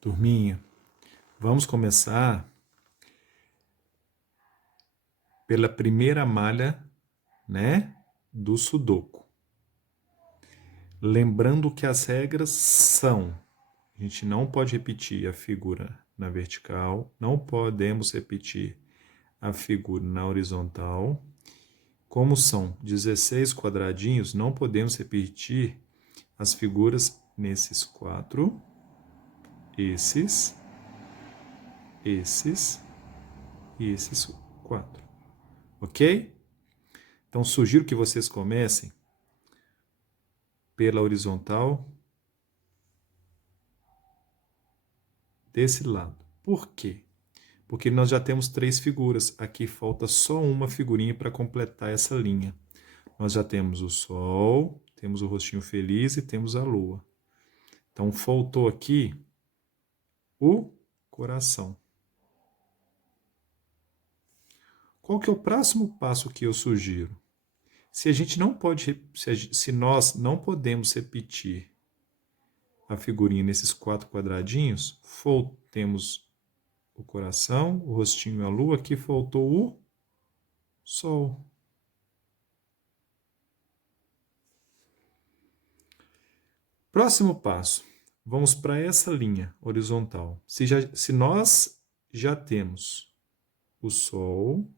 Turminha, vamos começar pela primeira malha, né, do Sudoku. Lembrando que as regras são: a gente não pode repetir a figura na vertical, não podemos repetir a figura na horizontal. Como são 16 quadradinhos, não podemos repetir as figuras nesses quatro, esses e esses quatro. Ok? Então, sugiro que vocês comecem pela horizontal desse lado. Por quê? Porque nós já temos 3 figuras. Aqui falta só uma figurinha para completar essa linha. Nós já temos o Sol, temos o rostinho feliz e temos a Lua. Então, faltou aqui o coração. Qual que é o próximo passo que eu sugiro? Se a gente não pode, se nós não podemos repetir a figurinha nesses 4 quadradinhos, temos o coração, o rostinho e a lua, aqui faltou o sol. Próximo passo, vamos para essa linha horizontal. Se nós já temos o sol,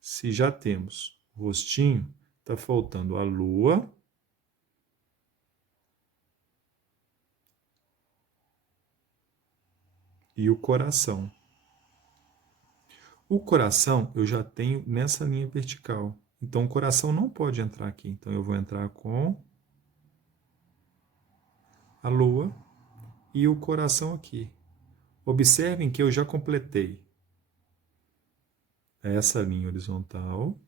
se já temos o rostinho, está faltando a lua e o coração. O coração eu já tenho nessa linha vertical. Então, o coração não pode entrar aqui. Então, eu vou entrar com a lua e o coração aqui. Observem que eu já completei essa linha horizontal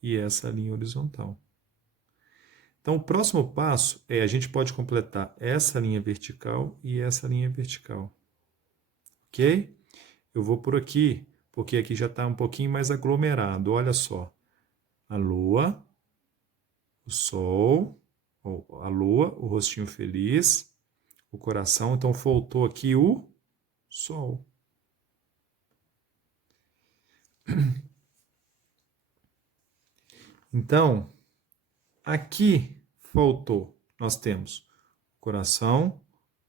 e essa linha horizontal. Então, o próximo passo é a gente pode completar essa linha vertical e essa linha vertical. Ok? Eu vou por aqui, porque aqui já está um pouquinho mais aglomerado. Olha só. A lua, o sol, a lua, o rostinho feliz, o coração. Então, faltou aqui o sol. Então, aqui faltou. Nós temos o coração,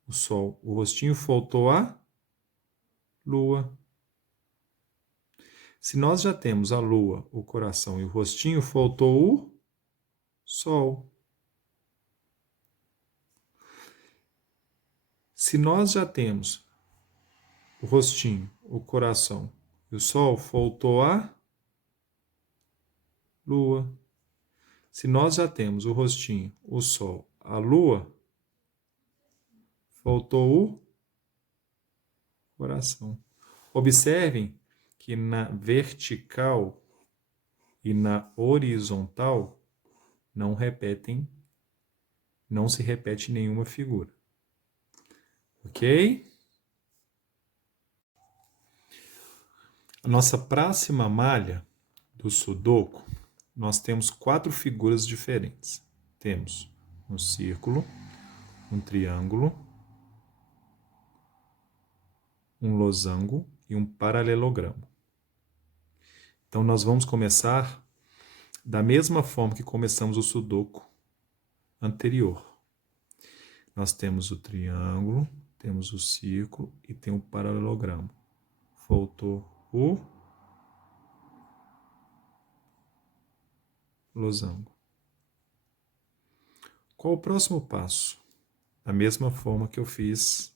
o sol, o rostinho, faltou a lua. Se nós já temos a lua, o coração e o rostinho, faltou o sol. Se nós já temos o rostinho, o coração e o sol, faltou a lua. Se nós já temos o rostinho, o sol, a lua, faltou o coração. Observem que na vertical e na horizontal não se repete nenhuma figura. Ok? A nossa próxima malha do Sudoku, nós temos 4 figuras diferentes. Temos um círculo, um triângulo, um losango e um paralelogramo. Então, nós vamos começar da mesma forma que começamos o Sudoku anterior. Nós temos o triângulo, temos o círculo e tem o paralelogramo. Faltou o losango. Qual o próximo passo? Da mesma forma que eu fiz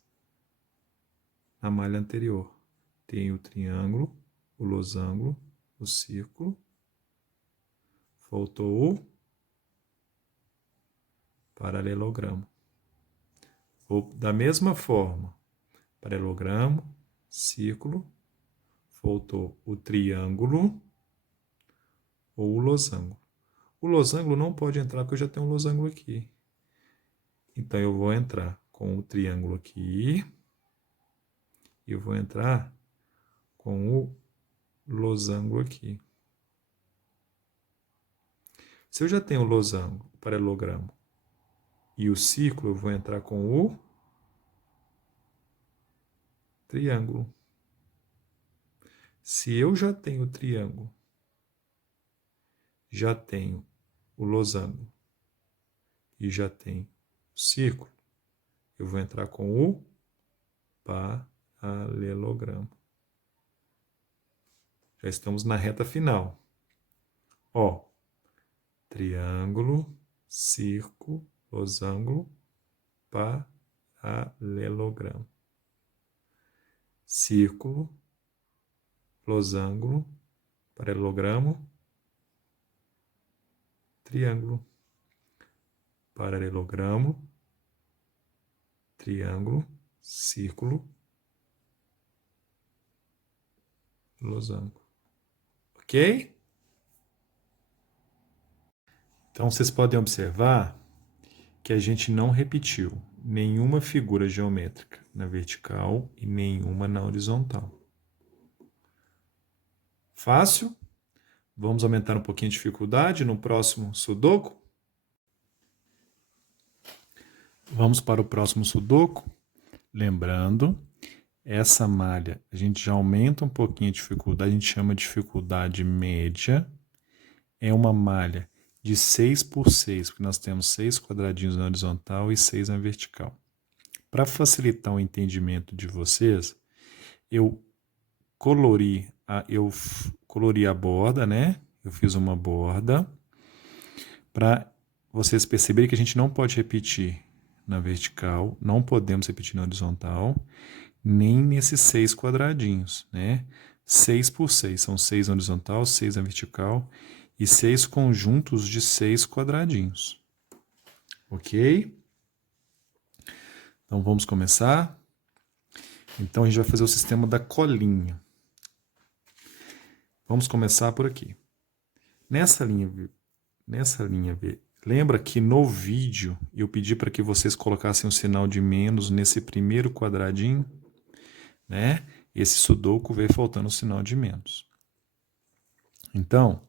na malha anterior. Tem o triângulo, o losango, o círculo. Faltou o paralelogramo. Da mesma forma, paralelogramo, círculo, faltou o triângulo ou o losango. O losango não pode entrar porque eu já tenho um losango aqui. Então, eu vou entrar com o triângulo aqui e eu vou entrar com o losango aqui. Se eu já tenho o losango, o paralelogramo e o círculo, eu vou entrar com o triângulo. Se eu já tenho o triângulo, já tenho o losango e já tenho o círculo, eu vou entrar com o paralelogramo. Já estamos na reta final. Ó, triângulo, círculo, losango, paralelogramo. Círculo, losango, paralelogramo, triângulo, paralelogramo, triângulo, círculo, losango. Ok? Então, vocês podem observar que a gente não repetiu nenhuma figura geométrica na vertical e nenhuma na horizontal. Fácil? Vamos aumentar um pouquinho a dificuldade no próximo Sudoku? Vamos para o próximo Sudoku. Lembrando, essa malha a gente já aumenta um pouquinho a dificuldade, a gente chama de dificuldade média. É uma malha de 6 por 6, porque nós temos 6 quadradinhos na horizontal e 6 na vertical. Para facilitar o entendimento de vocês, eu colori a borda, né? Eu fiz uma borda para vocês perceberem que a gente não pode repetir na vertical, não podemos repetir na horizontal, nem nesses 6 quadradinhos, né? 6 por 6, são 6 na horizontal, 6 na vertical e 6 conjuntos de 6 quadradinhos. Ok? Então vamos começar. Então a gente vai fazer o sistema da colinha. Vamos começar por aqui. Nessa linha, lembra que no vídeo eu pedi para que vocês colocassem o sinal de menos nesse primeiro quadradinho, né? Esse sudoku veio faltando o sinal de menos. Então,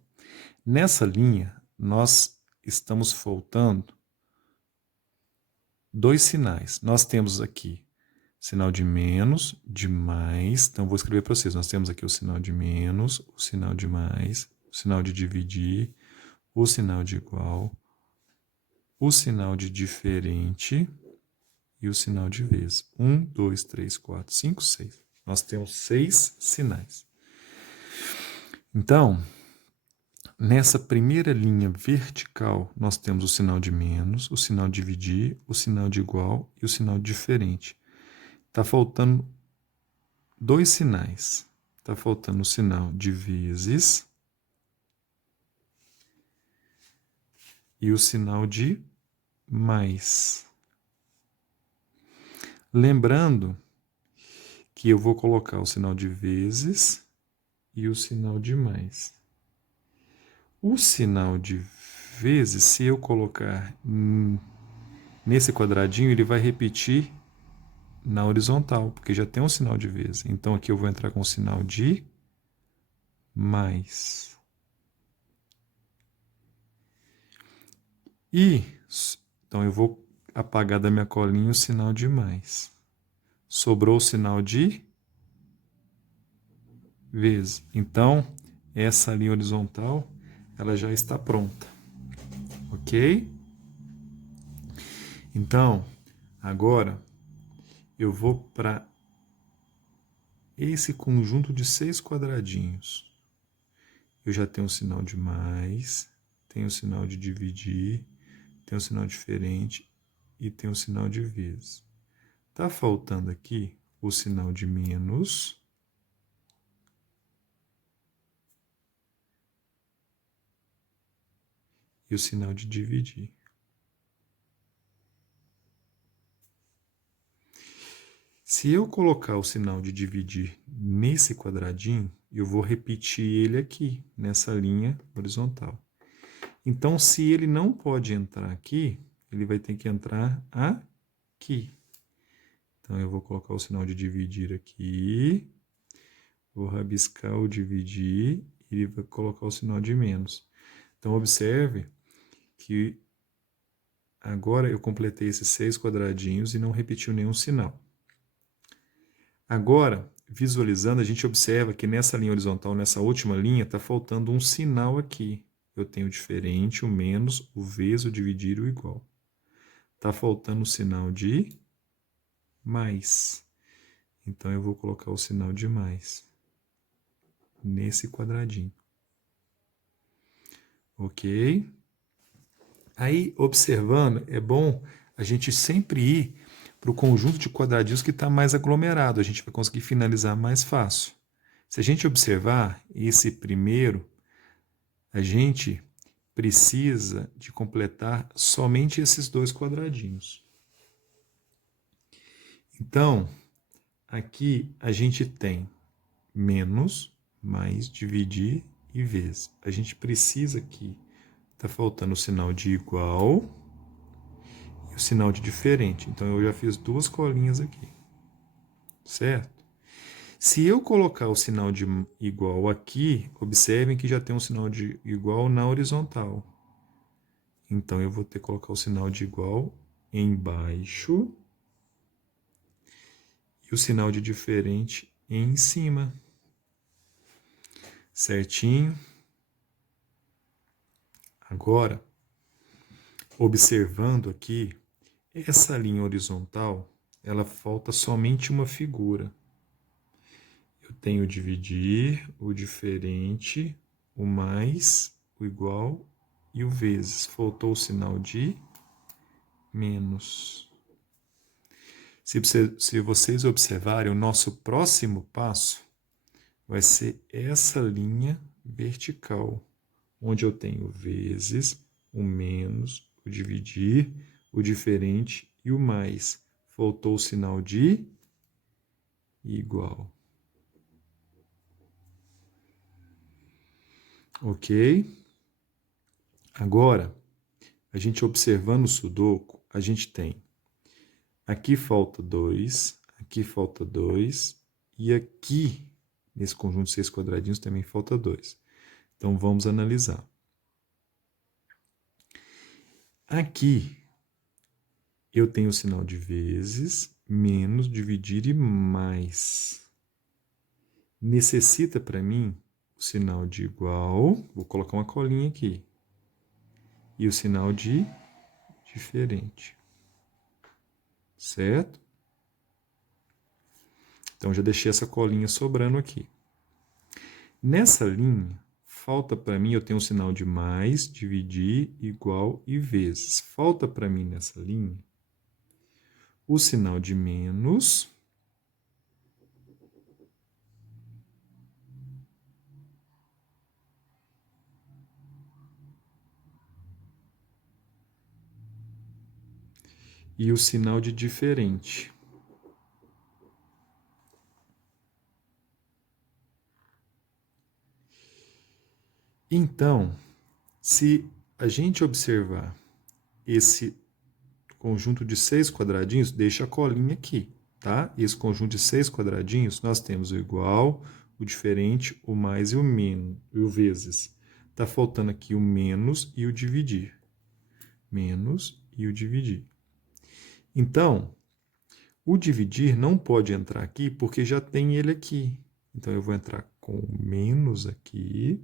nessa linha, nós estamos faltando 2 sinais. Nós temos aqui sinal de menos, de mais. Então, vou escrever para vocês. Nós temos aqui o sinal de menos, o sinal de mais, o sinal de dividir, o sinal de igual, o sinal de diferente e o sinal de vezes. 1, 2, 3, 4, 5, 6. Nós temos 6 sinais. Então, nessa primeira linha vertical, nós temos o sinal de menos, o sinal de dividir, o sinal de igual e o sinal de diferente. Está faltando 2 sinais. Está faltando o sinal de vezes e o sinal de mais. Lembrando que eu vou colocar o sinal de vezes e o sinal de mais. O sinal de vezes, se eu colocar nesse quadradinho, ele vai repetir na horizontal, porque já tem um sinal de vezes. Então aqui eu vou entrar com o sinal de mais. Então eu vou apagar da minha colinha o sinal de mais. Sobrou o sinal de vezes. Então, essa linha horizontal, ela já está pronta. Ok? Então, agora eu vou para esse conjunto de 6 quadradinhos. Eu já tenho um sinal de mais, tenho um sinal de dividir, tenho um sinal diferente e tenho um sinal de vezes. Está faltando aqui o sinal de menos e o sinal de dividir. Se eu colocar o sinal de dividir nesse quadradinho, eu vou repetir ele aqui, nessa linha horizontal. Então, se ele não pode entrar aqui, ele vai ter que entrar aqui. Então, eu vou colocar o sinal de dividir aqui, vou rabiscar o dividir e vai colocar o sinal de menos. Então, observe que agora eu completei esses 6 quadradinhos e não repetiu nenhum sinal. Agora, visualizando, a gente observa que nessa linha horizontal, nessa última linha, está faltando um sinal aqui. Eu tenho o diferente, o menos, o vezes, o dividir e o igual. Está faltando o sinal de mais. Então, eu vou colocar o sinal de mais nesse quadradinho. Ok? Aí, observando, é bom a gente sempre ir para o conjunto de quadradinhos que está mais aglomerado. A gente vai conseguir finalizar mais fácil. Se a gente observar esse primeiro, a gente precisa de completar somente esses dois quadradinhos. Então, aqui a gente tem menos, mais, dividir e vezes. A gente precisa aqui, está faltando o sinal de igual e o sinal de diferente. Então, eu já fiz duas colinhas aqui, certo? Se eu colocar o sinal de igual aqui, observem que já tem um sinal de igual na horizontal. Então, eu vou ter que colocar o sinal de igual embaixo e o sinal de diferente em cima. Certinho? Agora, observando aqui, essa linha horizontal, ela falta somente uma figura. Eu tenho o dividir, o diferente, o mais, o igual e o vezes. Faltou o sinal de menos. Se vocês observarem, o nosso próximo passo vai ser essa linha vertical, onde eu tenho vezes, o menos, o dividir, o diferente e o mais. Faltou o sinal de igual. Ok? Agora, a gente observando o sudoku, a gente tem aqui falta 2, aqui falta 2 e aqui, nesse conjunto de 6 quadradinhos, também falta 2. Então, vamos analisar. Aqui, eu tenho o sinal de vezes, menos, dividir e mais. Necessita para mim o sinal de igual, vou colocar uma colinha aqui, e o sinal de diferente. Certo? Então, já deixei essa colinha sobrando aqui. Nessa linha, falta para mim, eu tenho um sinal de mais, dividir, igual e vezes. Falta para mim nessa linha o sinal de menos e o sinal de diferente. Então, se a gente observar esse conjunto de 6 quadradinhos, deixa a colinha aqui, tá? E esse conjunto de 6 quadradinhos, nós temos o igual, o diferente, o mais e o menos, e o vezes. Tá faltando aqui o menos e o dividir. Menos e o dividir. Então, o dividir não pode entrar aqui porque já tem ele aqui. Então, eu vou entrar com o menos aqui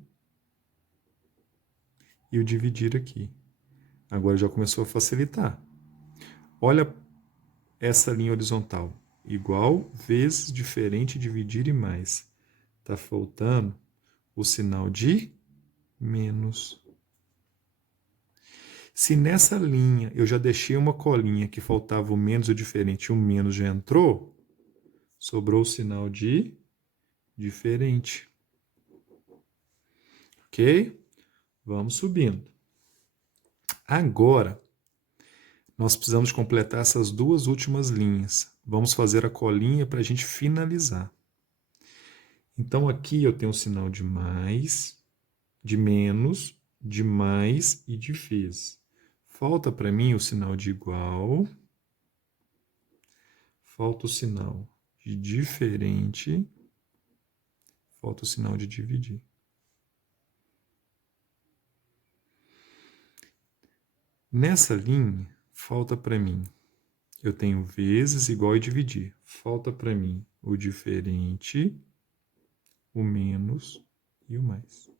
e o dividir aqui. Agora já começou a facilitar. Olha essa linha horizontal. Igual vezes diferente, dividir e mais. Está faltando o sinal de menos. Se nessa linha eu já deixei uma colinha que faltava o menos e o diferente e o menos já entrou, sobrou o sinal de diferente. Ok? Vamos subindo. Agora, nós precisamos completar essas duas últimas linhas. Vamos fazer a colinha para a gente finalizar. Então, aqui eu tenho o sinal de mais, de menos, de mais e de vezes. Falta para mim o sinal de igual, falta o sinal de diferente, falta o sinal de dividir. Nessa linha, falta para mim, eu tenho vezes, igual e dividir. Falta para mim o diferente, o menos e o mais.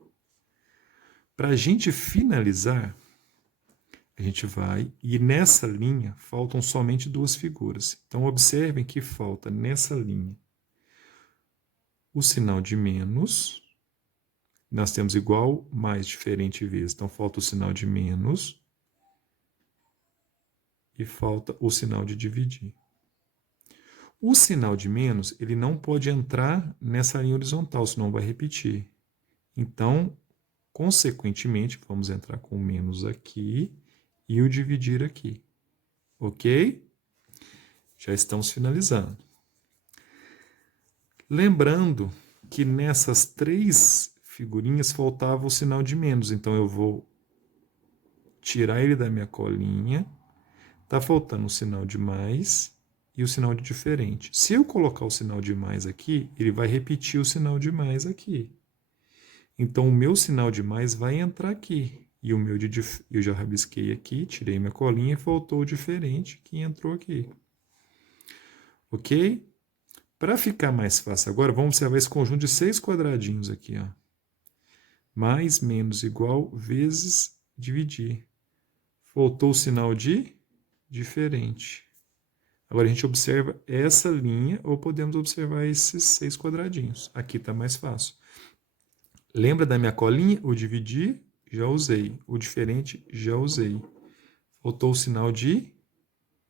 Para a gente finalizar, a gente vai, e nessa linha faltam somente duas figuras. Então, observem que falta nessa linha o sinal de menos. Nós temos igual, mais, diferente, vezes. Então, falta o sinal de menos e falta o sinal de dividir. O sinal de menos, ele não pode entrar nessa linha horizontal, senão vai repetir. Então, consequentemente, vamos entrar com o menos aqui e o dividir aqui. Ok? Já estamos finalizando. Lembrando que nessas três figurinhas faltava o sinal de menos, então eu vou tirar ele da minha colinha. Está faltando o sinal de mais e o sinal de diferente. Se eu colocar o sinal de mais aqui, ele vai repetir o sinal de mais aqui. Então, o meu sinal de mais vai entrar aqui. E o meu de eu já rabisquei aqui, tirei minha colinha e faltou o diferente que entrou aqui. Ok? Para ficar mais fácil agora, vamos observar esse conjunto de 6 quadradinhos aqui. Ó. Mais, menos, igual, vezes, dividir. Faltou o sinal de diferente. Agora a gente observa essa linha ou podemos observar esses 6 quadradinhos. Aqui está mais fácil. Lembra da minha colinha? O dividir, já usei. O diferente, já usei. Faltou o sinal de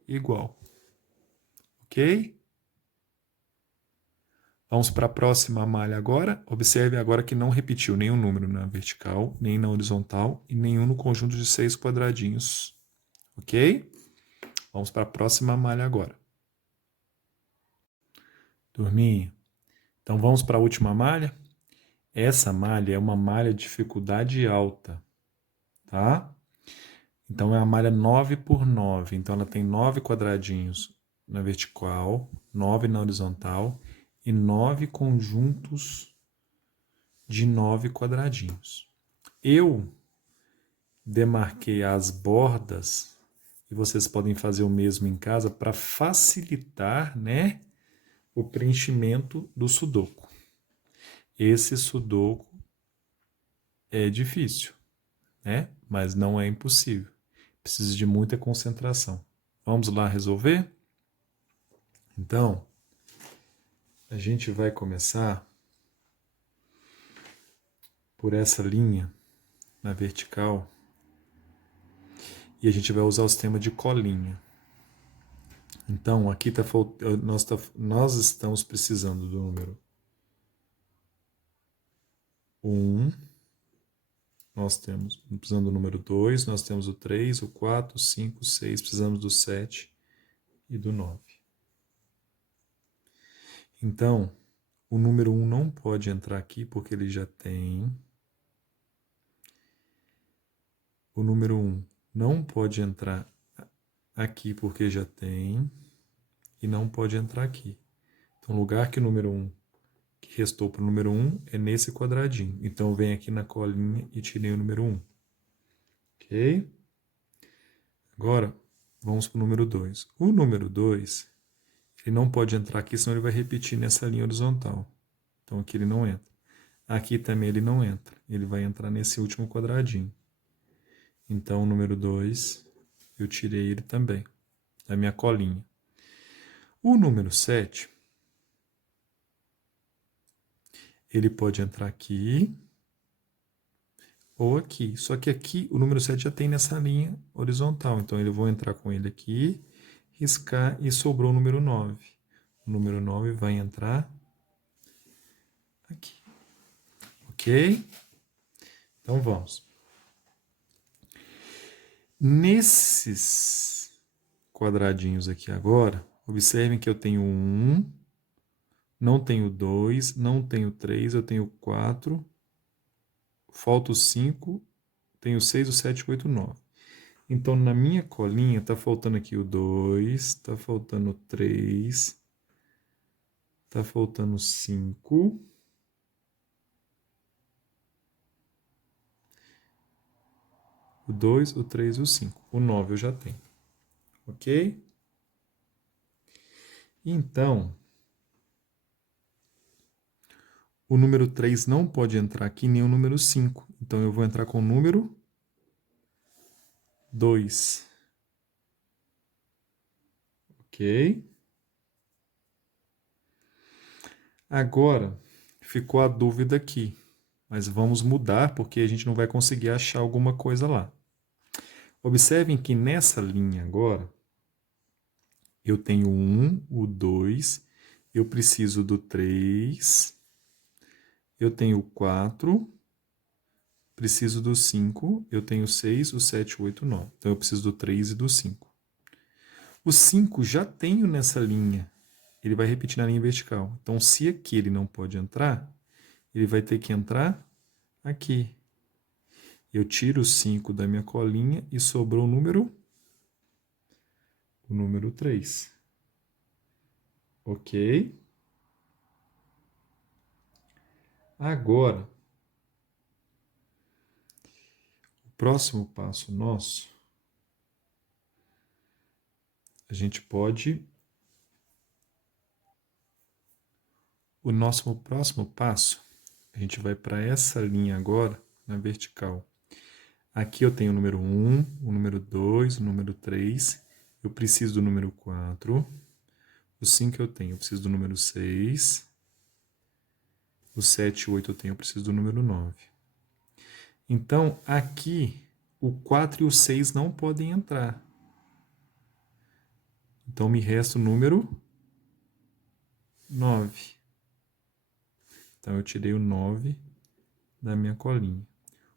igual. Ok? Vamos para a próxima malha agora. Observe agora que não repetiu nenhum número na vertical, nem na horizontal e nenhum no conjunto de 6 quadradinhos. Ok? Vamos para a próxima malha agora. Turminha, então vamos para a última malha. Essa malha é uma malha de dificuldade alta, tá? Então é a malha 9 por 9. Então ela tem 9 quadradinhos na vertical, 9 na horizontal e 9 conjuntos de 9 quadradinhos. Eu demarquei as bordas e vocês podem fazer o mesmo em casa para facilitar, né, o preenchimento do sudoku. Esse sudoku é difícil, né, mas não é impossível. Precisa de muita concentração. Vamos lá resolver? Então, a gente vai começar por essa linha na vertical e a gente vai usar o sistema de colinha. Então, aqui nós estamos precisando do número 1, nós temos precisando do número 2, nós temos o 3, o 4, o 5, o 6, precisamos do 7 e do 9. Então, o número 1 não pode entrar aqui porque ele já tem. O número 1 não pode entrar aqui porque já tem. E não pode entrar aqui. Então, o lugar que o número 1 que restou para o número 1 é nesse quadradinho. Então, eu venho aqui na colinha e tirei o número 1. Ok? Agora, vamos para o número 2. O número 2, ele não pode entrar aqui, senão ele vai repetir nessa linha horizontal. Então, aqui ele não entra. Aqui também ele não entra. Ele vai entrar nesse último quadradinho. Então, o número 2, eu tirei ele também, da minha colinha. O número 7, ele pode entrar aqui ou aqui. Só que aqui o número 7 já tem nessa linha horizontal. Então, eu vou entrar com ele aqui, riscar e sobrou o número 9. O número 9 vai entrar aqui. Ok? Então, vamos. Nesses quadradinhos aqui agora, observem que eu tenho 1, não tenho 2, não tenho 3, eu tenho 4, falta o 5, tenho 6, o 7, o 8, o 9. Então, na minha colinha, está faltando aqui o 2, está faltando o 3, está faltando o 5, o 2, o 3 e o 5. O 9 eu já tenho. Ok? Então, O número 3 não pode entrar aqui, nem o número 5. Então, eu vou entrar com o número 2. Ok? Agora, ficou a dúvida aqui. Mas vamos mudar, porque a gente não vai conseguir achar alguma coisa lá. Observem que nessa linha agora, eu tenho o 1, o 2, eu preciso do 3, eu tenho o 4, preciso do 5, eu tenho o 6, o 7, o 8, o 9. Então, eu preciso do 3 e do 5. O 5 já tenho nessa linha. Ele vai repetir na linha vertical. Então, se aqui ele não pode entrar, ele vai ter que entrar aqui. Eu tiro o 5 da minha colinha e sobrou o número 3. Ok? Agora, o próximo passo nosso, a gente pode... O nosso próximo passo, a gente vai para essa linha agora, na vertical. Aqui eu tenho o número 1, o número 2, o número 3. Eu preciso do número 4. O 5 eu tenho, eu preciso do número 6. O 7 e o 8 eu tenho, eu preciso do número 9. Então, aqui, o 4 e o 6 não podem entrar. Então, me resta o número 9. Então, eu tirei o 9 da minha colinha.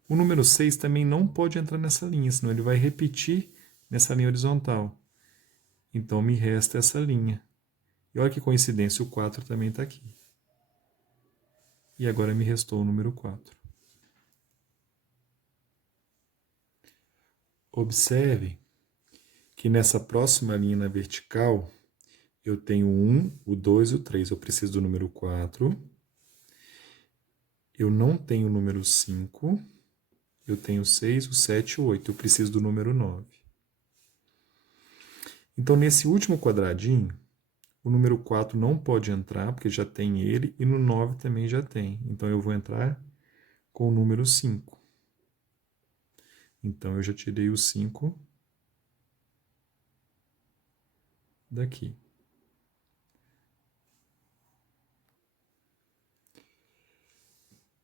O número 6 também não pode entrar nessa linha, senão ele vai repetir nessa linha horizontal. Então, me resta essa linha. E olha que coincidência, o 4 também está aqui. E agora me restou o número 4. Observe que nessa próxima linha na vertical, eu tenho o 1, o 2 e o 3. Eu preciso do número 4. Eu não tenho o número 5. Eu tenho o 6, o 7 e o 8. Eu preciso do número 9. Então, nesse último quadradinho, o número 4 não pode entrar, porque já tem ele, e no 9 também já tem. Então, eu vou entrar com o número 5. Então, eu já tirei o 5 daqui.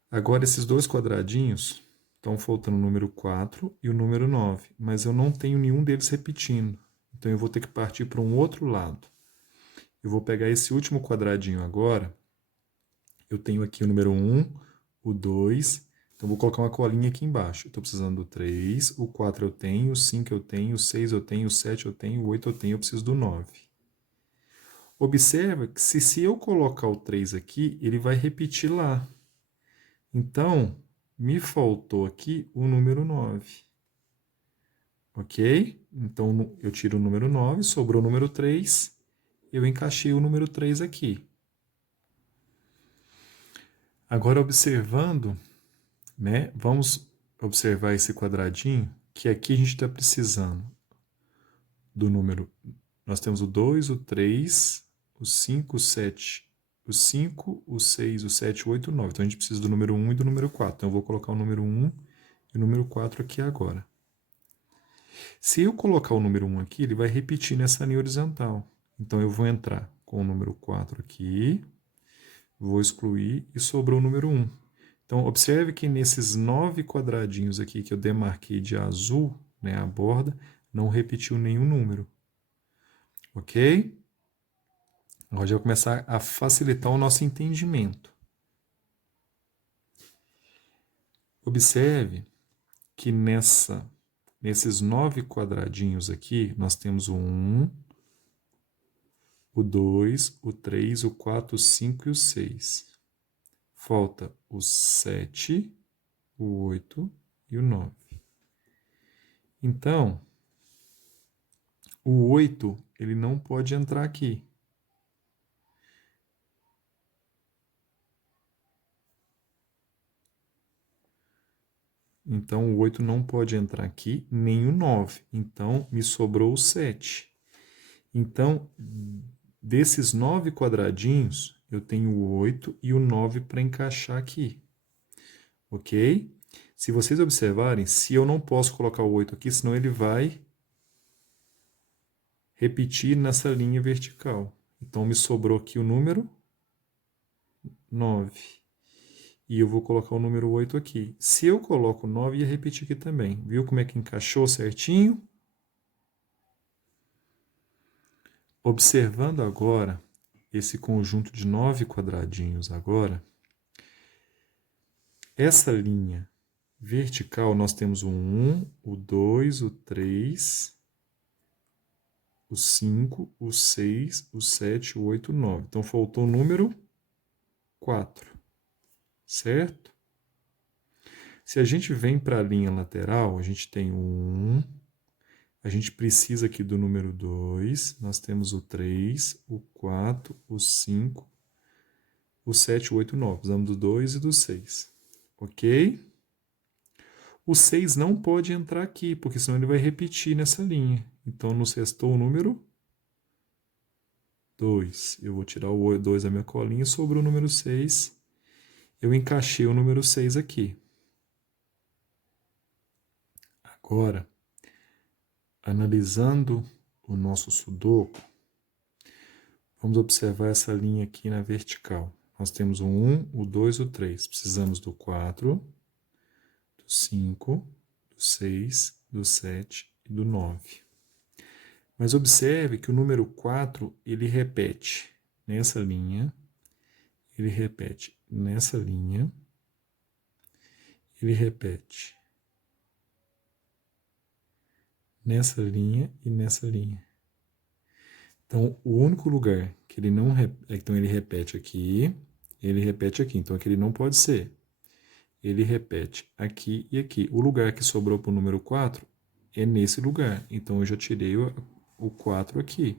Agora, esses dois quadradinhos, estão faltando o número 4 e o número 9, mas eu não tenho nenhum deles repetindo. Então, eu vou ter que partir para um outro lado. Eu vou pegar esse último quadradinho agora. Eu tenho aqui o número 1, o 2. Então, vou colocar uma colinha aqui embaixo. Estou precisando do 3, o 4 eu tenho, o 5 eu tenho, o 6 eu tenho, o 7 eu tenho, o 8 eu tenho, eu preciso do 9. Observa que se eu colocar o 3 aqui, ele vai repetir lá. Então, me faltou aqui o número 9. Ok? Então, eu tiro o número 9, sobrou o número 3, eu encaixei o número 3 aqui. Agora, observando, né, vamos observar esse quadradinho, que aqui a gente está precisando do número... Nós temos o 2, o 3, o 5, o 7, o 5, o 6, o 7, o 8 e o 9. Então, a gente precisa do número 1 e do número 4. Então, eu vou colocar o número 1 e o número 4 aqui agora. Se eu colocar o número 1 aqui, ele vai repetir nessa linha horizontal. Então, eu vou entrar com o número 4 aqui, vou excluir e sobrou o número 1. Então, observe que nesses 9 quadradinhos aqui que eu demarquei de azul, né, a borda, não repetiu nenhum número. Ok? Agora já vai começar a facilitar o nosso entendimento. Observe que nesses 9 quadradinhos aqui, nós temos o 1, o 2, o 3, o 4, o 5 e o 6. Falta o 7, o 8 e o 9. Então, o 8 ele não pode entrar aqui. Então, o 8 não pode entrar aqui, nem o 9. Então, me sobrou o 7. Então, desses 9 quadradinhos, eu tenho o 8 e o 9 para encaixar aqui. Ok? Se vocês observarem, se eu não posso colocar o 8 aqui, senão ele vai repetir nessa linha vertical. Então, me sobrou aqui o número 9. E eu vou colocar o número 8 aqui. Se eu coloco o 9, ia repetir aqui também. Viu como é que encaixou certinho? Observando agora esse conjunto de 9 quadradinhos agora, essa linha vertical, nós temos o 1, o 2, o 3, o 5, o 6, o 7, o 8, o 9. Então, faltou o número 4, certo? Se a gente vem para a linha lateral, a gente tem o 1, a gente precisa aqui do número 2, nós temos o 3, o 4, o 5, o 7, o 8, o 9. Precisamos do 2 e do 6, ok? O 6 não pode entrar aqui, porque senão ele vai repetir nessa linha. Então, nos restou o número 2. Eu vou tirar o 2 da minha colinha, sobrou o número 6. Eu encaixei o número 6 aqui. Agora, analisando o nosso sudoku, vamos observar essa linha aqui na vertical. Nós temos o 1, o 2 e o 3. Precisamos do 4, do 5, do 6, do 7 e do 9. Mas observe que o número 4, ele repete nessa linha, ele repete nessa linha, ele repete nessa linha e nessa linha. Então, o único lugar que ele não repete, então ele repete aqui, ele repete aqui, então aqui ele não pode ser. Ele repete aqui e aqui. O lugar que sobrou para o número 4 é nesse lugar, então eu já tirei o 4 aqui.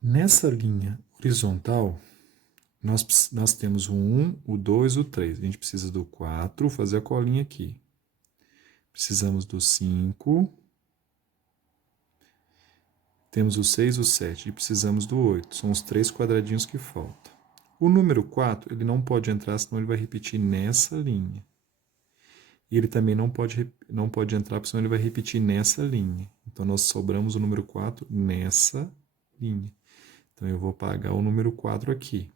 Nessa linha horizontal, nós temos o 1, o 2, o 3. A gente precisa do 4, fazer a colinha aqui. Precisamos do 5. Temos o 6, o 7 e precisamos do 8. São os 3 quadradinhos que faltam. O número 4, ele não pode entrar, senão ele vai repetir nessa linha. E ele também não pode entrar, senão ele vai repetir nessa linha. Então, nós sobramos o número 4 nessa linha. Então, eu vou apagar o número 4 aqui.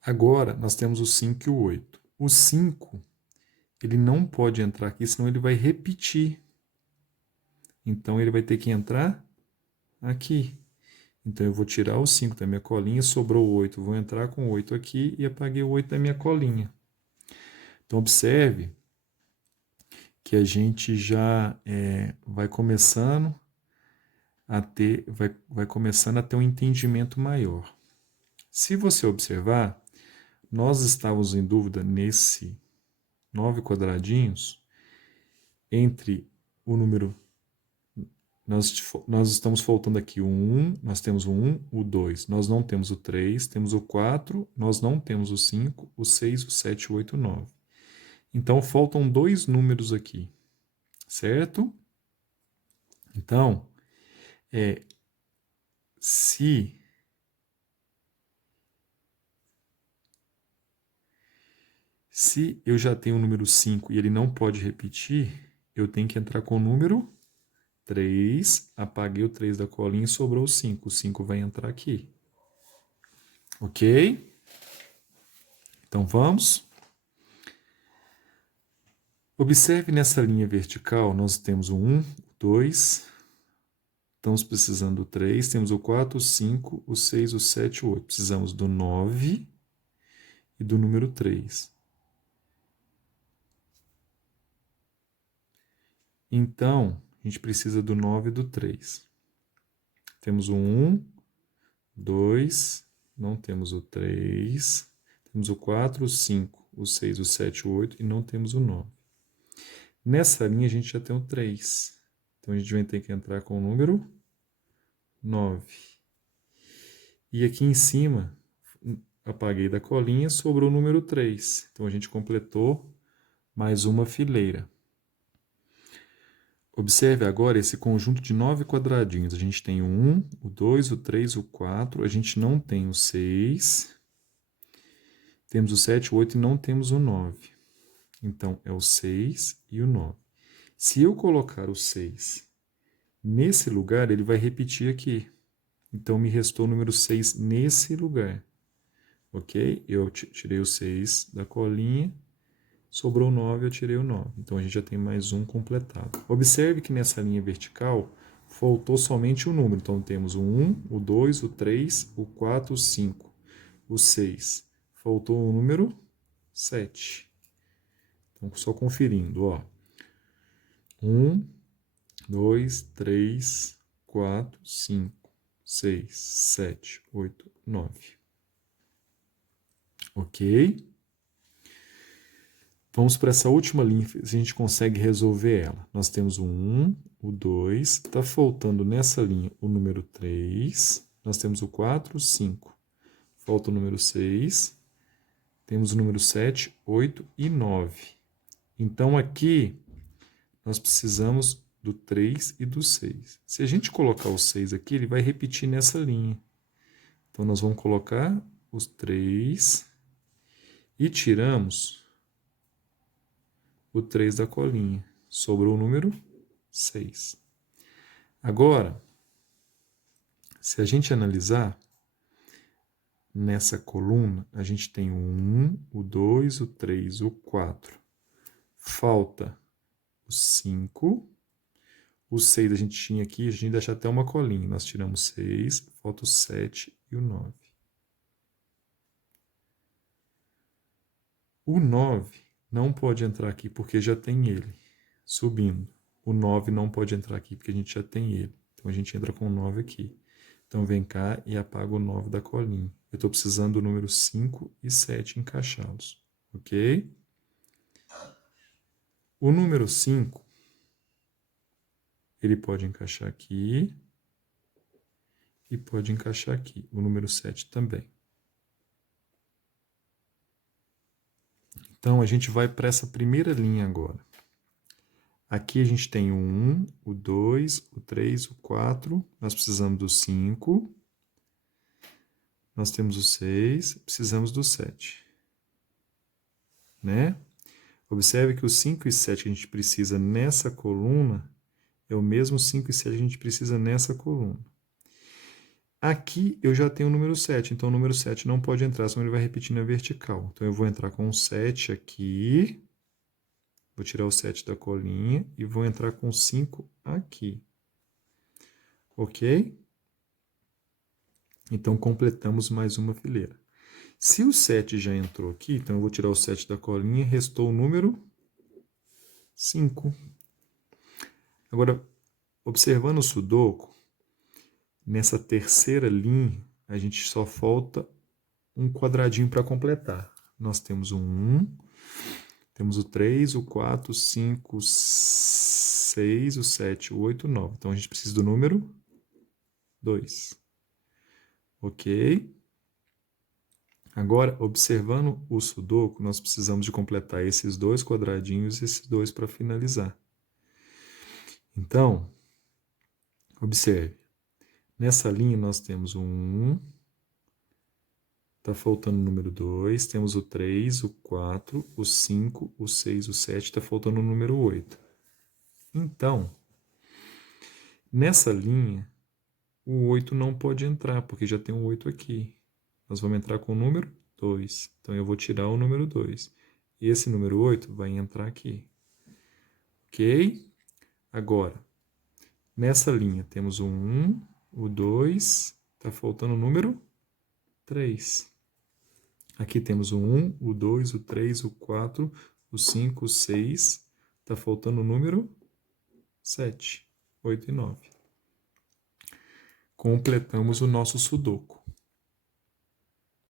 Agora, nós temos o 5 e o 8. O 5, ele não pode entrar aqui, senão ele vai repetir. Então, ele vai ter que entrar aqui. Então, eu vou tirar o 5 da minha colinha, sobrou o 8. Vou entrar com o 8 aqui e apaguei o 8 da minha colinha. Então, observe que a gente já vai começando a ter um entendimento maior. Se você observar, nós estávamos em dúvida nesse 9 quadradinhos entre o número. Nós estamos faltando aqui o 1, nós temos o 1, o 2, nós não temos o 3, temos o 4, nós não temos o 5, o 6, o 7, o 8, o 9. Então, faltam 2 números aqui, certo? Então, se eu já tenho o número 5 e ele não pode repetir, eu tenho que entrar com o número 3, apaguei o 3 da colinha e sobrou o 5. O 5 vai entrar aqui. Ok? Então, vamos. Observe nessa linha vertical, nós temos o 1, o 2, estamos precisando do 3, temos o 4, o 5, o 6, o 7, o 8. Precisamos do 9 e do número 3. Então, a gente precisa do 9 e do 3. Temos o 1, 2, não temos o 3, temos o 4, o 5, o 6, o 7, o 8 e não temos o 9. Nessa linha a gente já tem o 3. Então a gente vai ter que entrar com o número 9. E aqui em cima, apaguei da colinha, sobrou o número 3. Então a gente completou mais uma fileira. Observe agora esse conjunto de 9 quadradinhos. A gente tem o 1, o 2, o 3, o 4. A gente não tem o 6. Temos o 7, o 8 e não temos o 9. Então, é o 6 e o 9. Se eu colocar o 6 nesse lugar, ele vai repetir aqui. Então, me restou o número 6 nesse lugar. Ok? Eu tirei o 6 da colinha. Sobrou 9, eu tirei o 9. Então, a gente já tem mais um completado. Observe que nessa linha vertical, faltou somente o número. Então, temos o 1, o 2, o 3, o 4, o 5, o 6. Faltou o número 7. Então, só conferindo, ó. 1, 2, 3, 4, 5, 6, 7, 8, 9. Ok? Vamos para essa última linha, se a gente consegue resolver ela. Nós temos o 1, o 2, está faltando nessa linha o número 3, nós temos o 4, o 5, falta o número 6, temos o número 7, 8 e 9. Então, aqui, nós precisamos do 3 e do 6. Se a gente colocar o 6 aqui, ele vai repetir nessa linha. Então, nós vamos colocar os 3 e tiramos o 3 da colinha. Sobrou o número 6. Agora, se a gente analisar, nessa coluna, a gente tem o 1, o 2, o 3, o 4. Falta o 5. O 6 a gente tinha aqui, a gente deixa até uma colinha. Nós tiramos 6, falta o 7 e o 9. O 9 não pode entrar aqui porque já tem ele, subindo. O 9 não pode entrar aqui porque a gente já tem ele. Então, a gente entra com o 9 aqui. Então, vem cá e apaga o 9 da colinha. Eu estou precisando do número 5 e 7 encaixá-los. Ok? O número 5, ele pode encaixar aqui e pode encaixar aqui. O número 7 também. Então, a gente vai para essa primeira linha agora. Aqui a gente tem o 1, o 2, o 3, o 4. Nós precisamos do 5. Nós temos o 6, precisamos do 7. Né? Observe que o 5 e 7 que a gente precisa nessa coluna é o mesmo 5 e 7 que a gente precisa nessa coluna. Aqui eu já tenho o número 7, então o número 7 não pode entrar, senão ele vai repetir na vertical. Então eu vou entrar com o 7 aqui, vou tirar o 7 da colinha e vou entrar com o 5 aqui. Ok? Então completamos mais uma fileira. Se o 7 já entrou aqui, então eu vou tirar o 7 da colinha, restou o número 5. Agora, observando o sudoku, nessa terceira linha, a gente só falta um quadradinho para completar. Nós temos o 1, temos o 3, o 4, o 5, o 6, o 7, o 8, o 9. Então, a gente precisa do número 2. Ok? Agora, observando o sudoku, nós precisamos de completar esses dois quadradinhos e esses dois para finalizar. Então, observe. Nessa linha nós temos o 1, está faltando o número 2, temos o 3, o 4, o 5, o 6, o 7, está faltando o número 8. Então, nessa linha, o 8 não pode entrar, porque já tem um 8 aqui. Nós vamos entrar com o número 2. Então, eu vou tirar o número 2. E esse número 8 vai entrar aqui. Ok? Agora, nessa linha, temos o 1, o 2, está faltando o número 3. Aqui temos o 1, o 2, o 3, o 4, o 5, o 6. Está faltando o número 7, 8 e 9. Completamos o nosso sudoku.